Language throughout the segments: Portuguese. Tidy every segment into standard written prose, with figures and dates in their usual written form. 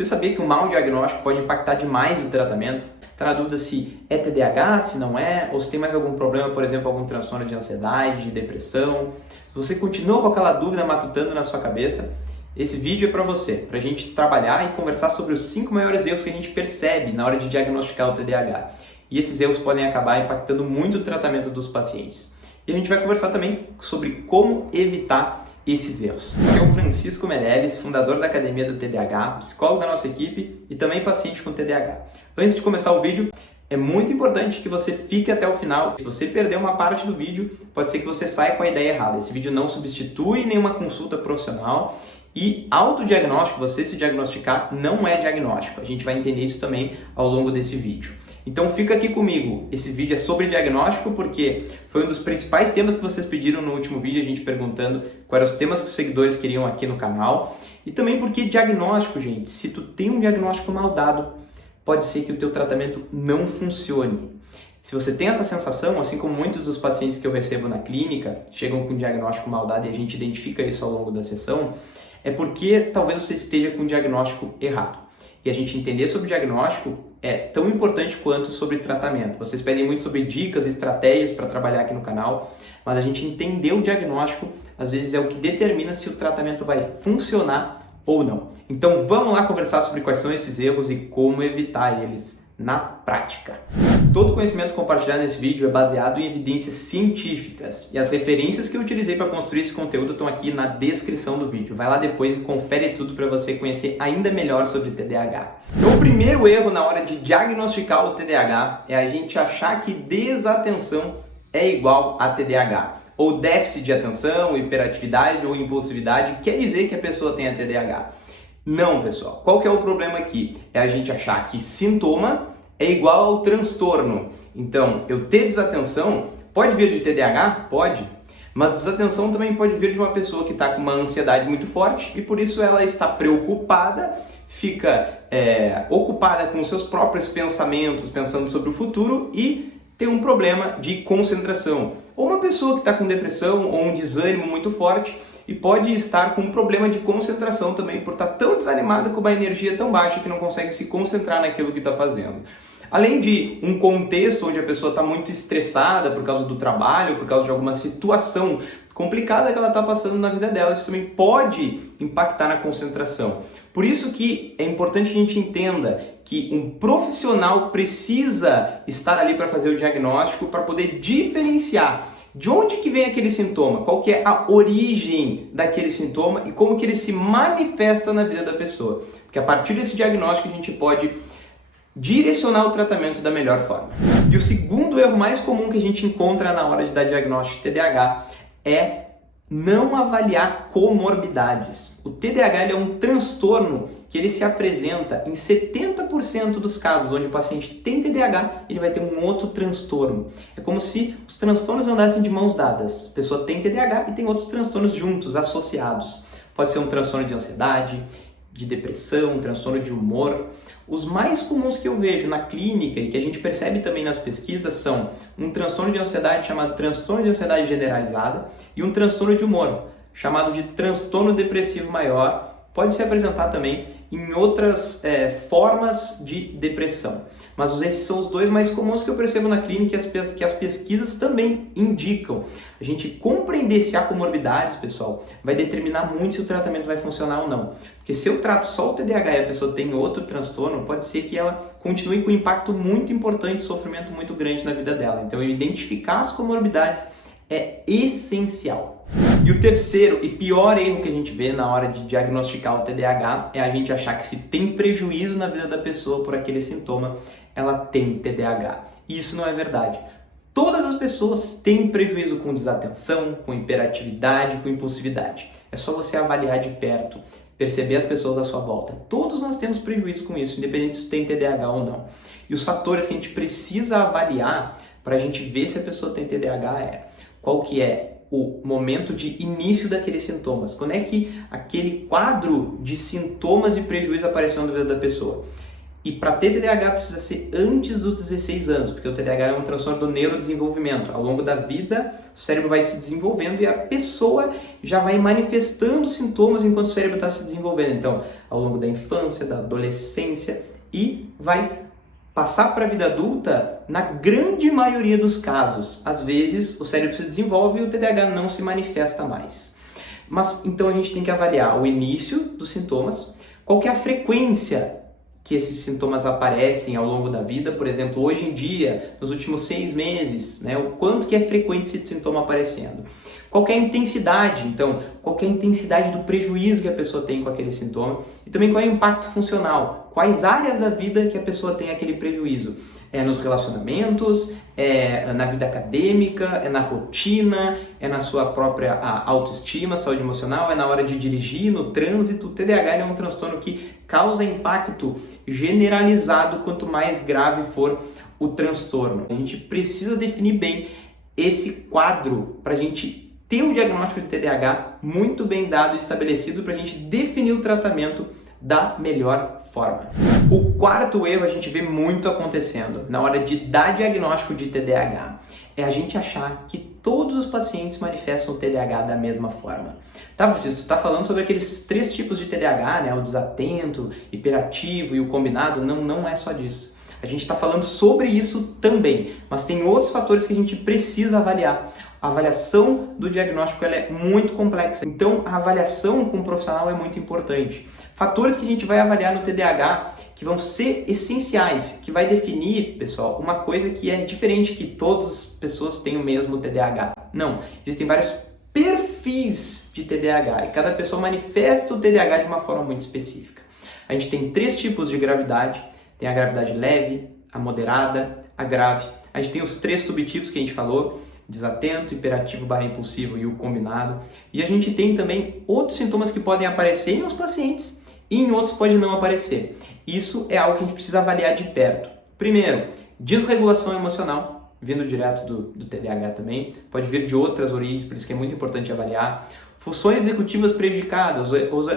Você sabia que um mau diagnóstico pode impactar demais o tratamento? Está na dúvida se é TDAH, se não é, ou se tem mais algum problema, por exemplo, algum transtorno de ansiedade, de depressão. Se você continua com aquela dúvida matutando na sua cabeça, esse vídeo é para você, para a gente trabalhar e conversar sobre os 5 maiores erros que a gente percebe na hora de diagnosticar o TDAH. E esses erros podem acabar impactando muito o tratamento dos pacientes. E a gente vai conversar também sobre como evitar esses erros. Eu sou Francisco Meirelles, fundador da Academia do TDAH, psicólogo da nossa equipe e também paciente com TDAH. Antes de começar o vídeo, é muito importante que você fique até o final. Se você perder uma parte do vídeo, pode ser que você saia com a ideia errada. Esse vídeo não substitui nenhuma consulta profissional e autodiagnóstico, você se diagnosticar, não é diagnóstico. A gente vai entender isso também ao longo desse vídeo. Então fica aqui comigo, esse vídeo é sobre diagnóstico porque foi um dos principais temas que vocês pediram no último vídeo, a gente perguntando quais eram os temas que os seguidores queriam aqui no canal. E também porque diagnóstico, gente, se tu tem um diagnóstico mal dado, pode ser que o teu tratamento não funcione. Se você tem essa sensação, assim como muitos dos pacientes que eu recebo na clínica chegam com diagnóstico mal dado e a gente identifica isso ao longo da sessão, é porque talvez você esteja com um diagnóstico errado. E a gente entender sobre diagnóstico é tão importante quanto sobre tratamento. Vocês pedem muito sobre dicas, estratégias para trabalhar aqui no canal, mas a gente entender o diagnóstico, às vezes, é o que determina se o tratamento vai funcionar ou não. Então vamos lá conversar sobre quais são esses erros e como evitar eles na prática. Todo conhecimento compartilhado nesse vídeo é baseado em evidências científicas e as referências que eu utilizei para construir esse conteúdo estão aqui na descrição do vídeo. Vai lá depois e confere tudo para você conhecer ainda melhor sobre TDAH. Então, o primeiro erro na hora de diagnosticar o TDAH é a gente achar que desatenção é igual a TDAH. Ou déficit de atenção, hiperatividade ou impulsividade quer dizer que a pessoa tem a TDAH. Não, pessoal. Qual que é o problema aqui? É a gente achar que sintoma é igual ao transtorno. Então, eu ter desatenção pode vir de TDAH? Pode. Mas desatenção também pode vir de uma pessoa que está com uma ansiedade muito forte e por isso ela está preocupada, fica ocupada com seus próprios pensamentos, pensando sobre o futuro e tem um problema de concentração. Ou uma pessoa que está com depressão ou um desânimo muito forte e pode estar com um problema de concentração também por estar tão desanimada com uma energia tão baixa que não consegue se concentrar naquilo que está fazendo. Além de um contexto onde a pessoa está muito estressada por causa do trabalho, por causa de alguma situação complicada que ela está passando na vida dela, isso também pode impactar na concentração. Por isso que é importante a gente entenda que um profissional precisa estar ali para fazer o diagnóstico, para poder diferenciar de onde que vem aquele sintoma, qual que é a origem daquele sintoma e como que ele se manifesta na vida da pessoa. Porque a partir desse diagnóstico a gente pode direcionar o tratamento da melhor forma. E o segundo erro mais comum que a gente encontra na hora de dar diagnóstico de TDAH é não avaliar comorbidades. O TDAH ele é um transtorno que ele se apresenta em 70% dos casos onde o paciente tem TDAH, ele vai ter um outro transtorno. É como se os transtornos andassem de mãos dadas. A pessoa tem TDAH e tem outros transtornos juntos, associados. Pode ser um transtorno de ansiedade, de depressão, um transtorno de humor. Os mais comuns que eu vejo na clínica e que a gente percebe também nas pesquisas são um transtorno de ansiedade chamado transtorno de ansiedade generalizada e um transtorno de humor chamado de transtorno depressivo maior. Pode se apresentar também em outras formas de depressão. Mas esses são os dois mais comuns que eu percebo na clínica e que as pesquisas também indicam. A gente compreender se há comorbidades, pessoal, vai determinar muito se o tratamento vai funcionar ou não. Porque se eu trato só o TDAH e a pessoa tem outro transtorno, pode ser que ela continue com um impacto muito importante, sofrimento muito grande na vida dela. Então, identificar as comorbidades é essencial. E o terceiro e pior erro que a gente vê na hora de diagnosticar o TDAH é a gente achar que se tem prejuízo na vida da pessoa por aquele sintoma, ela tem TDAH. E isso não é verdade. Todas as pessoas têm prejuízo com desatenção, com hiperatividade, com impulsividade. É só você avaliar de perto, perceber as pessoas à sua volta. Todos nós temos prejuízo com isso, independente se tem TDAH ou não. E os fatores que a gente precisa avaliar para a gente ver se a pessoa tem TDAH é qual que é o momento de início daqueles sintomas. Quando é que aquele quadro de sintomas e prejuízo apareceu na vida da pessoa? E para ter TDAH precisa ser antes dos 16 anos, porque o TDAH é um transtorno do neurodesenvolvimento. Ao longo da vida, o cérebro vai se desenvolvendo e a pessoa já vai manifestando sintomas enquanto o cérebro está se desenvolvendo. Então, ao longo da infância, da adolescência e vai passar para a vida adulta na grande maioria dos casos. Às vezes, o cérebro se desenvolve e o TDAH não se manifesta mais. Mas então a gente tem que avaliar o início dos sintomas, qual que é a frequência que esses sintomas aparecem ao longo da vida. Por exemplo, hoje em dia, nos últimos 6 meses, né, o quanto que é frequente esse sintoma aparecendo. Qual que é a intensidade, então, qual que é a intensidade do prejuízo que a pessoa tem com aquele sintoma e também qual é o impacto funcional, quais áreas da vida que a pessoa tem aquele prejuízo. É nos relacionamentos, é na vida acadêmica, é na rotina, é na sua própria autoestima, saúde emocional, é na hora de dirigir, no trânsito. O TDAH é um transtorno que causa impacto generalizado quanto mais grave for o transtorno. A gente precisa definir bem esse quadro para a gente ter o diagnóstico de TDAH muito bem dado e estabelecido para a gente definir o tratamento da melhor forma. O quarto erro a gente vê muito acontecendo na hora de dar diagnóstico de TDAH é a gente achar que todos os pacientes manifestam o TDAH da mesma forma. Tá, Francisco, tu está falando sobre aqueles 3 tipos de TDAH, né? O desatento, hiperativo e o combinado. Não é só disso. A gente está falando sobre isso também, mas tem outros fatores que a gente precisa avaliar. A avaliação do diagnóstico ela é muito complexa, então a avaliação com o profissional é muito importante. Fatores que a gente vai avaliar no TDAH que vão ser essenciais, que vai definir, pessoal, uma coisa que é diferente, que todas as pessoas têm o mesmo TDAH. Não, existem vários perfis de TDAH e cada pessoa manifesta o TDAH de uma forma muito específica. A gente tem 3 tipos de gravidade, tem a gravidade leve, a moderada, a grave. A gente tem os 3 subtipos que a gente falou, desatento, hiperativo / impulsivo e o combinado. E a gente tem também outros sintomas que podem aparecer em uns pacientes e em outros pode não aparecer. Isso é algo que a gente precisa avaliar de perto. Primeiro, desregulação emocional, vindo direto do TDAH também, pode vir de outras origens, por isso que é muito importante avaliar. Funções executivas prejudicadas,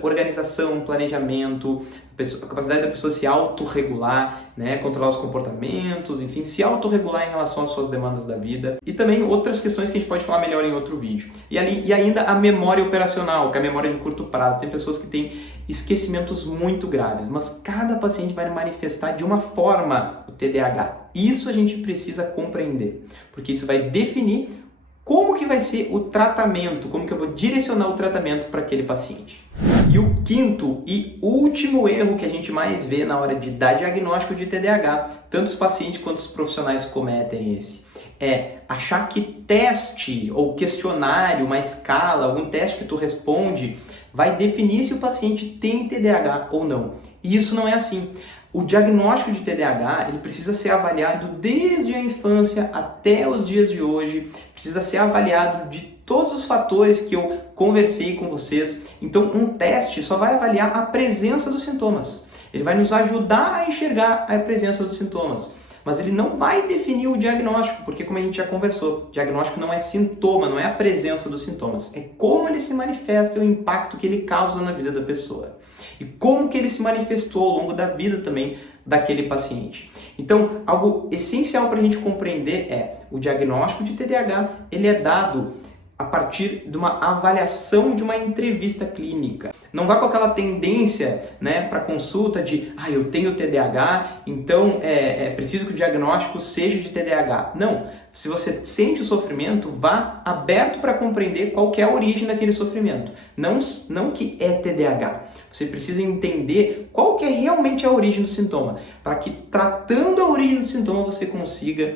organização, planejamento, a capacidade da pessoa se autorregular, né, controlar os comportamentos, enfim, se autorregular em relação às suas demandas da vida. E também outras questões que a gente pode falar melhor em outro vídeo. E ainda a memória operacional, que é a memória de curto prazo. Tem pessoas que têm esquecimentos muito graves, mas cada paciente vai manifestar de uma forma o TDAH. Isso a gente precisa compreender, porque isso vai definir como que vai ser o tratamento, como que eu vou direcionar o tratamento para aquele paciente. E o quinto e último erro que a gente mais vê na hora de dar diagnóstico de TDAH, tanto os pacientes quanto os profissionais cometem esse, é achar que teste ou questionário, uma escala, algum teste que tu responde, vai definir se o paciente tem TDAH ou não. E isso não é assim. O diagnóstico de TDAH ele precisa ser avaliado desde a infância até os dias de hoje, precisa ser avaliado de todos os fatores que eu conversei com vocês. Então, um teste só vai avaliar a presença dos sintomas. Ele vai nos ajudar a enxergar a presença dos sintomas, mas ele não vai definir o diagnóstico, porque como a gente já conversou, diagnóstico não é sintoma, não é a presença dos sintomas, é como ele se manifesta e o impacto que ele causa na vida da pessoa. E como que ele se manifestou ao longo da vida também daquele paciente. Então, algo essencial para a gente compreender é o diagnóstico de TDAH, ele é dado a partir de uma avaliação de uma entrevista clínica. Não vá com aquela tendência, né, para consulta de eu tenho TDAH, então é preciso que o diagnóstico seja de TDAH. Não, se você sente o sofrimento, vá aberto para compreender qual que é a origem daquele sofrimento. Não que é TDAH. Você precisa entender qual que é realmente a origem do sintoma, para que tratando a origem do sintoma você consiga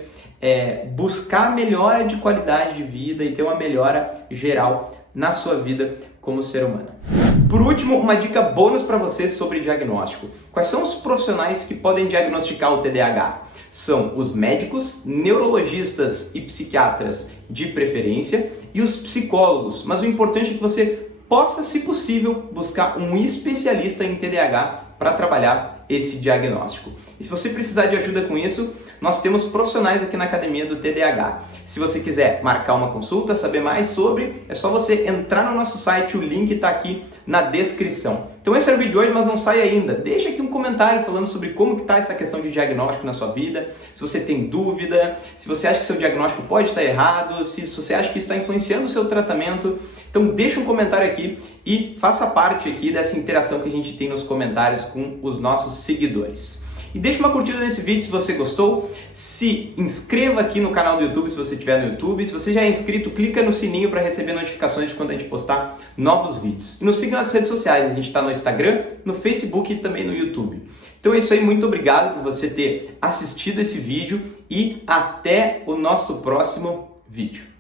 buscar melhora de qualidade de vida e ter uma melhora geral na sua vida como ser humano. Por último, uma dica bônus para você sobre diagnóstico. Quais são os profissionais que podem diagnosticar o TDAH? São os médicos, neurologistas e psiquiatras de preferência e os psicólogos. Mas o importante é que você possa, se possível, buscar um especialista em TDAH para trabalhar esse diagnóstico. E se você precisar de ajuda com isso, nós temos profissionais aqui na Academia do TDAH. Se você quiser marcar uma consulta, saber mais sobre, é só você entrar no nosso site, o link está aqui na descrição. Então, Então esse era o vídeo de hoje, mas não sai ainda. Deixa aqui um comentário falando sobre como que está essa questão de diagnóstico na sua vida, se você tem dúvida, se você acha que seu diagnóstico pode estar errado, se você acha que isso está influenciando o seu tratamento. Então deixa um comentário aqui e faça parte aqui dessa interação que a gente tem nos comentários com os nossos seguidores. E deixa uma curtida nesse vídeo se você gostou, se inscreva aqui no canal do YouTube se você estiver no YouTube, se você já é inscrito, clica no sininho para receber notificações de quando a gente postar novos vídeos. E nos siga nas redes sociais, a gente está no Instagram, no Facebook e também no YouTube. Então é isso aí, muito obrigado por você ter assistido esse vídeo e até o nosso próximo vídeo.